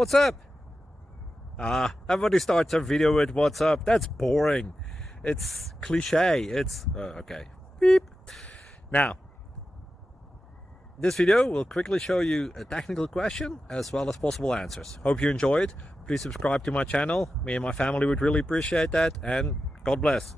What's up? Everybody starts a video with what's up. That's boring. It's cliche. It's okay. Beep. Now, this video will quickly show you a technical question as well as possible answers. Hope you enjoy it. Please subscribe to my channel. Me and my family would really appreciate that, and God bless.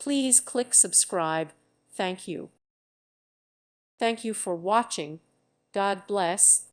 Please click subscribe. Thank you. Thank you for watching. God bless.